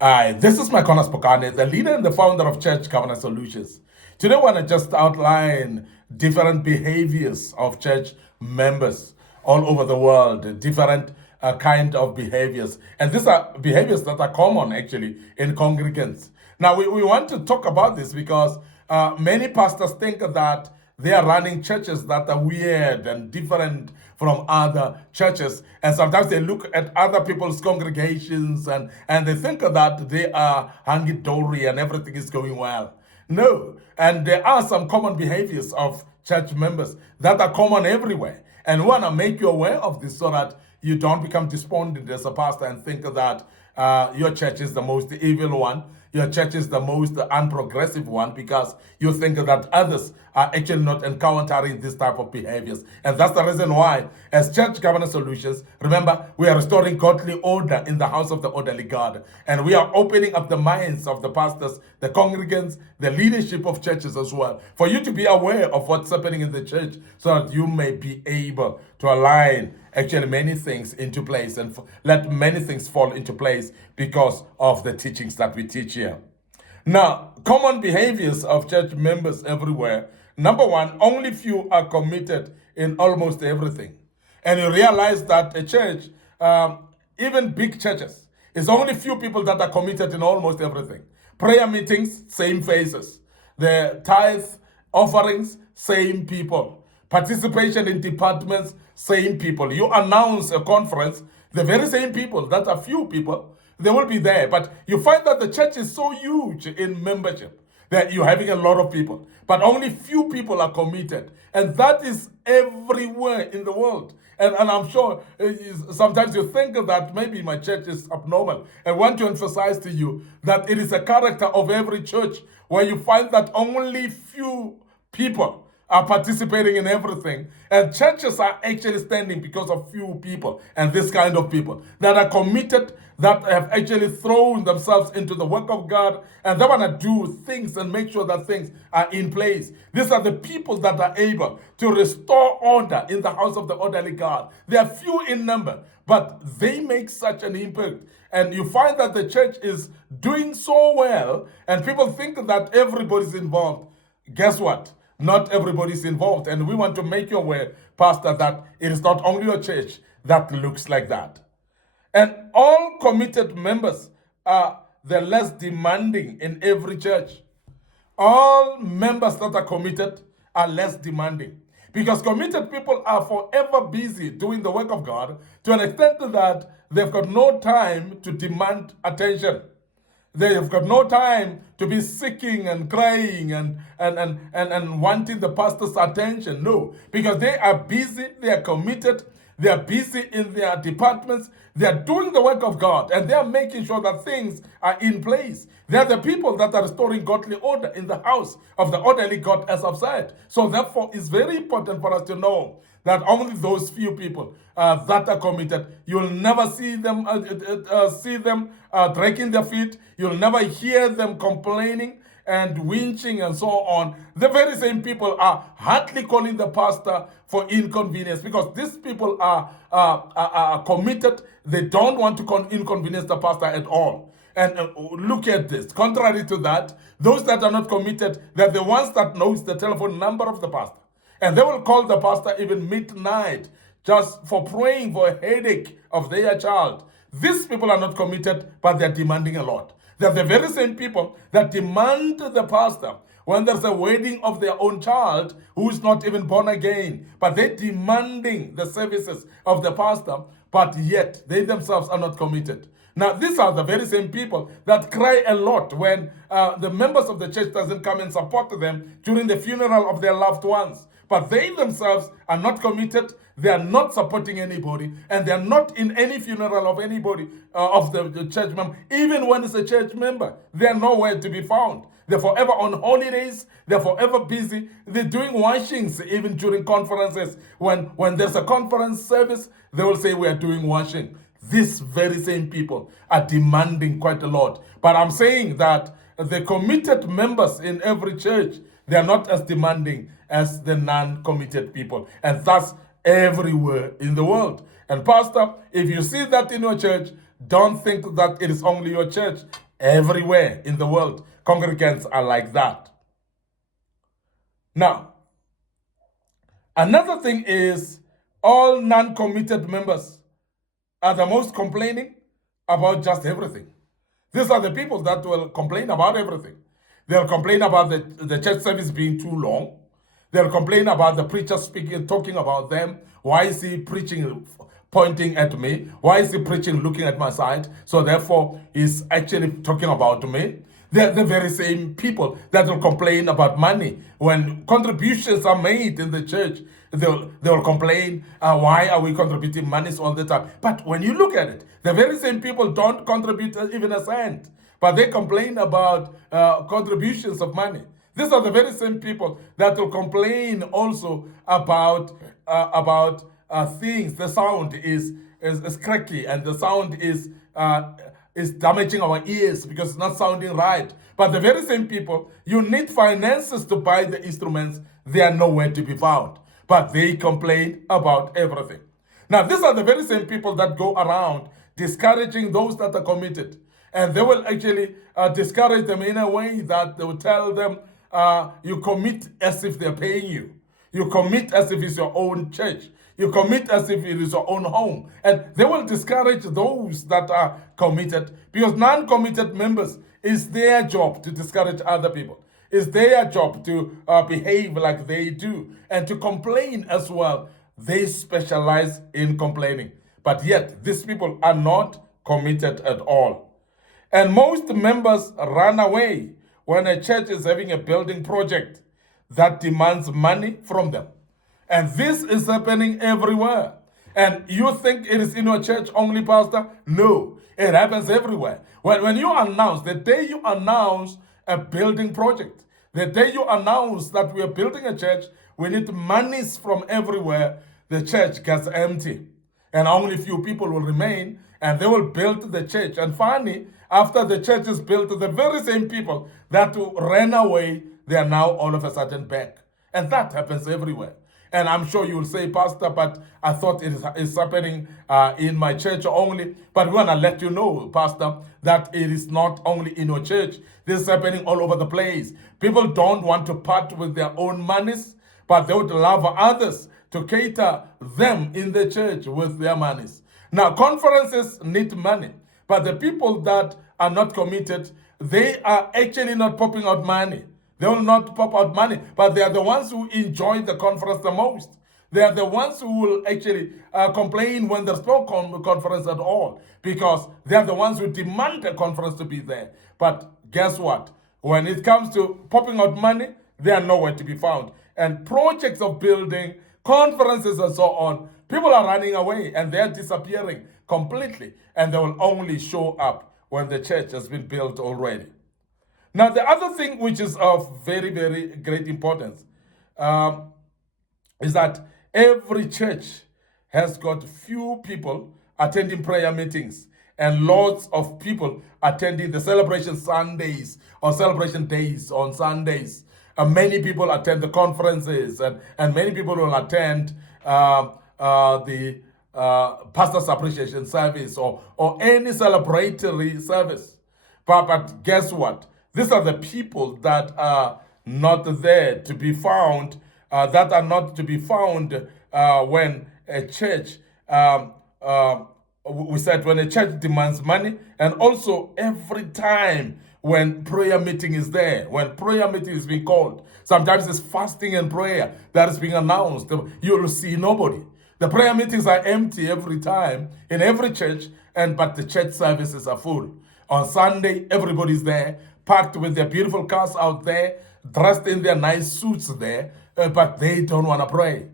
Hi, this is MIcornus Phokane, the leader and the founder of Church Governance Solutions. Today, I want to just outline different behaviors of church members all over the world, different kind of behaviors. And these are behaviors that are common actually in congregants. Now, we want to talk about this because many pastors think that they are running churches that are weird and different from other churches. And sometimes they look at other people's congregations and they think that they are hunky-dory and everything is going well. No. And there are some common behaviors of church members that are common everywhere. And we want to make you aware of this so that you don't become despondent as a pastor and think that your church is the most evil one. Your church is the most unprogressive one because you think that others are actually not encountering this type of behaviors. And that's the reason why, as Church Governance Solutions, remember, we are restoring godly order in the house of the orderly God. And we are opening up the minds of the pastors, the congregants, the leadership of churches as well, for you to be aware of what's happening in the church so that you may be able to align actually many things into place and let many things fall into place because of the teachings that we teach here. Now, common behaviors of church members everywhere. Number one, only few are committed in almost everything. And you realize that a church, even big churches, is only few people that are committed in almost everything. Prayer meetings, same faces. The tithe offerings, same people. Participation in departments, same people. You announce a conference, the very same people, that are few people, they will be there. But you find that the church is so huge in membership that you're having a lot of people, but only few people are committed. And that is everywhere in the world. And I'm sure sometimes you think that maybe my church is abnormal. I want to emphasize to you that it is a character of every church where you find that only few people are participating in everything. And churches are actually standing because of few people and this kind of people that are committed, that have actually thrown themselves into the work of God, and they want to do things and make sure that things are in place. These are the people that are able to restore order in the house of the orderly God. They are few in number, but they make such an impact. And you find that the church is doing so well, and people think that everybody's involved. Guess what? Not everybody's involved. And we want to make you aware, Pastor, that it is not only your church that looks like that. And all committed members are the less demanding in every church. All members that are committed are less demanding. Because committed people are forever busy doing the work of God to an extent that they've got no time to demand attention. They have got no time to be seeking and crying and wanting the pastor's attention. No, because they are busy, they are committed, they are busy in their departments, they are doing the work of God, and they are making sure that things are in place. They are the people that are restoring godly order in the house of the orderly God, as I've said. So therefore, it's very important for us to know that only those few people that are committed, you'll never see them dragging their feet. You'll never hear them complaining and winching and so on. The very same people are hardly calling the pastor for inconvenience because these people are committed. They don't want to inconvenience the pastor at all. And look at this. Contrary to that, those that are not committed, they're the ones that knows the telephone number of the pastor. And they will call the pastor even midnight just for praying for a headache of their child. These people are not committed, but they're demanding a lot. They're the very same people that demand the pastor when there's a wedding of their own child who is not even born again. But they're demanding the services of the pastor, but yet they themselves are not committed. Now, these are the very same people that cry a lot when the members of the church doesn't come and support them during the funeral of their loved ones. But they themselves are not committed, they are not supporting anybody, and they are not in any funeral of anybody of the church member. Even when it's a church member, they are nowhere to be found. They're forever on holidays, they're forever busy, they're doing washings even during conferences. When there's a conference service, they will say we are doing washing. These very same people are demanding quite a lot. But I'm saying that the committed members in every church, they are not as demanding as the non-committed people. And that's everywhere in the world. And Pastor, if you see that in your church, don't think that it is only your church. Everywhere in the world, congregants are like that. Now, another thing is all non-committed members are the most complaining about just everything. These are the people that will complain about everything. They'll complain about the church service being too long. They'll complain about the preacher speaking, talking about them. Why is he preaching, pointing at me? Why is he preaching, looking at my side? So therefore, he's actually talking about me. They're the very same people that will complain about money. When contributions are made in the church, they'll complain, why are we contributing monies all the time? But when you look at it, the very same people don't contribute even a cent, but they complain about contributions of money. These are the very same people that will complain also about things. The sound is cracky, and the sound is damaging our ears because it's not sounding right. But the very same people, you need finances to buy the instruments, they are nowhere to be found. But they complain about everything. Now, these are the very same people that go around discouraging those that are committed. And they will actually discourage them in a way that they will tell them, you commit as if they're paying you. You commit as if it's your own church. You commit as if it is your own home. And they will discourage those that are committed, because non-committed members, it's their job to discourage other people. It's their job to behave like they do and to complain as well. They specialize in complaining. But yet, these people are not committed at all. And most members run away when a church is having a building project that demands money from them. And this is happening everywhere. And you think it is in your church only, Pastor? No, it happens everywhere. When you announce, the day you announce a building project, the day you announce that we are building a church, we need monies from everywhere, the church gets empty. And only few people will remain, and they will build the church. And finally, after the church is built, the very same people that ran away, they are now all of a sudden back. And that happens everywhere. And I'm sure you will say, Pastor, but I thought it is happening in my church only. But we want to let you know, Pastor, that it is not only in your church. This is happening all over the place. People don't want to part with their own monies, but they would love others to cater them in the church with their monies. Now, conferences need money, but the people that are not committed, they are actually not popping out money. They will not pop out money, but they are the ones who enjoy the conference the most. They are the ones who will actually complain when there's no conference at all, because they are the ones who demand a conference to be there. But guess what? When it comes to popping out money, they are nowhere to be found. And projects of building, conferences and so on, people are running away and they're disappearing completely. And they will only show up when the church has been built already. Now, the other thing which is of very, very great importance is that every church has got few people attending prayer meetings and lots of people attending the celebration Sundays or celebration days on Sundays. Many people attend the conferences, and many people will attend the pastor's appreciation service or any celebratory service. But guess what? These are the people that are not there to be found, that are not to be found when a church, we said when a church demands money, and also every time when prayer meeting is there, when prayer meeting is being called. Sometimes it's fasting and prayer that is being announced. You'll see nobody. The prayer meetings are empty every time in every church, but the church services are full. On Sunday, everybody's there, packed with their beautiful cars out there, dressed in their nice suits there, but they don't want to pray.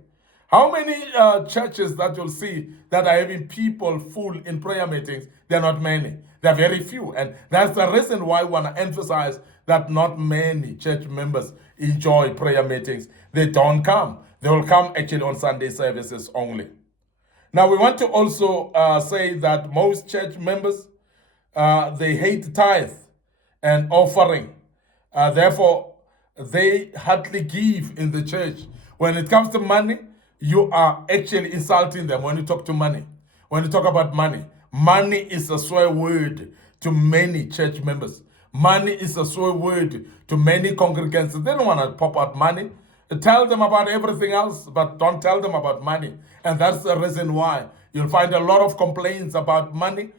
How many churches that you'll see that are having people full in prayer meetings? They're not many. They're very few. And that's the reason why I want to emphasize that not many church members enjoy prayer meetings. They don't come. They will come actually on Sunday services only. Now, we want to also say that most church members, they hate tithe and offering. Therefore, they hardly give in the church. When it comes to money, you are actually insulting them when you talk to money. When you talk about money, money is a swear word to many church members. Money is a sore word to many congregants. They don't want to pop out money. Tell them about everything else, but don't tell them about money. And that's the reason why you'll find a lot of complaints about money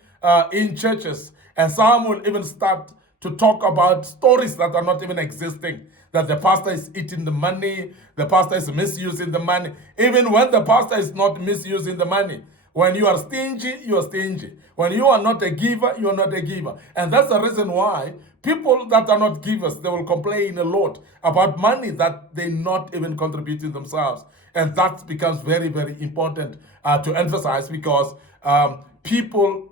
in churches. And some will even start to talk about stories that are not even existing. That the pastor is eating the money, the pastor is misusing the money. Even when the pastor is not misusing the money. When you are stingy, you are stingy. When you are not a giver, you are not a giver. And that's the reason why people that are not givers, they will complain a lot about money that they're not even contributing themselves. And that becomes very, very important to emphasize, because people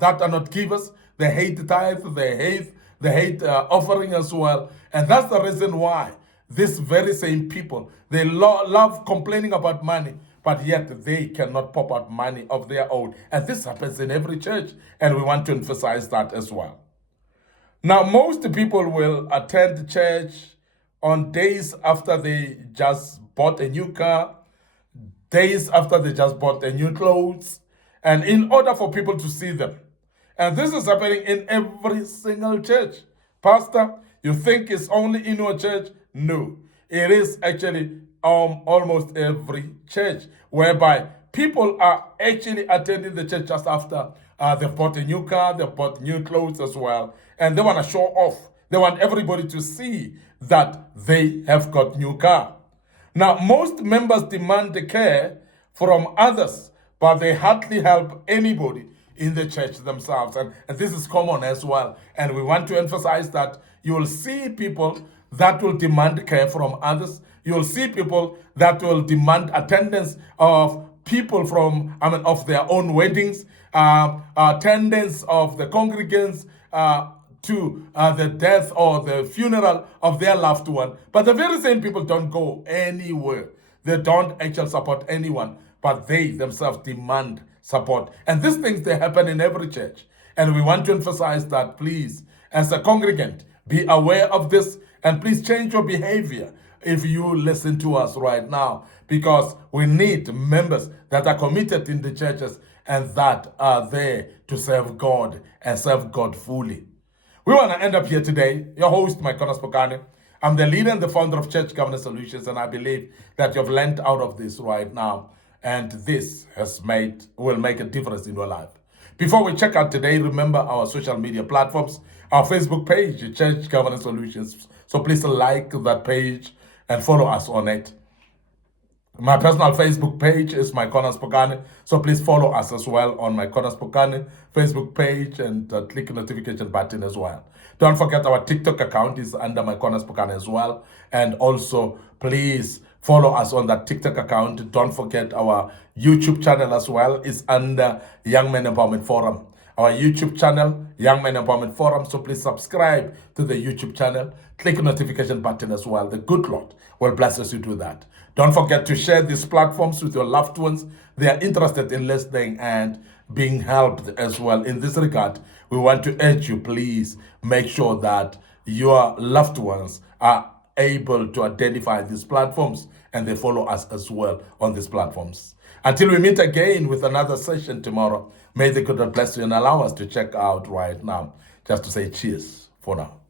that are not givers, they hate the tithe, they hate offering as well. And that's the reason why these very same people, they love complaining about money, but yet they cannot pop out money of their own. And this happens in every church, and we want to emphasize that as well. Now, most people will attend church on days after they just bought a new car, days after they just bought a new clothes, and in order for people to see them. And this is happening in every single church. Pastor, you think it's only in your church? No, it is actually almost every church, whereby people are actually attending the church just after they've bought a new car, they've bought new clothes as well, and they want to show off. They want everybody to see that they have got new car. Now, most members demand the care from others, but they hardly help anybody in the church themselves. And this is common as well. And we want to emphasize that you will see people that will demand care from others. You'll see people that will demand attendance of people of their own weddings, attendance of the congregants to the death or the funeral of their loved one. But the very same people don't go anywhere. They don't actually support anyone, but they themselves demand support. And these things, they happen in every church. And we want to emphasize that, please, as a congregant, be aware of this, and please change your behavior if you listen to us right now, because we need members that are committed in the churches and that are there to serve God and serve God fully. We want to end up here today. Your host, MIcornus Phokane. I'm the leader and the founder of Church Governance Solutions, and I believe that you've learned out of this right now, and this will make a difference in your life. Before we check out today, remember our social media platforms, our Facebook page, Church Governance Solutions. So please like that page and follow us on it. My personal Facebook page is MIcornus Phokane, so please follow us as well on MIcornus Phokane Facebook page, and click the notification button as well. Don't forget our TikTok account is under MIcornus Phokane as well, and also please follow us on that TikTok account. Don't forget our YouTube channel as well is under Young Men Empowerment Forum. Our YouTube channel, Young Men Empowerment Forum. So please subscribe to the YouTube channel. Click the notification button as well. The good Lord will bless us to do that. Don't forget to share these platforms with your loved ones. They are interested in listening and being helped as well. In this regard, we want to urge you, please make sure that your loved ones are able to identify these platforms and they follow us as well on these platforms. Until we meet again with another session tomorrow, may the good Lord bless you and allow us to check out right now, just to say cheers for now.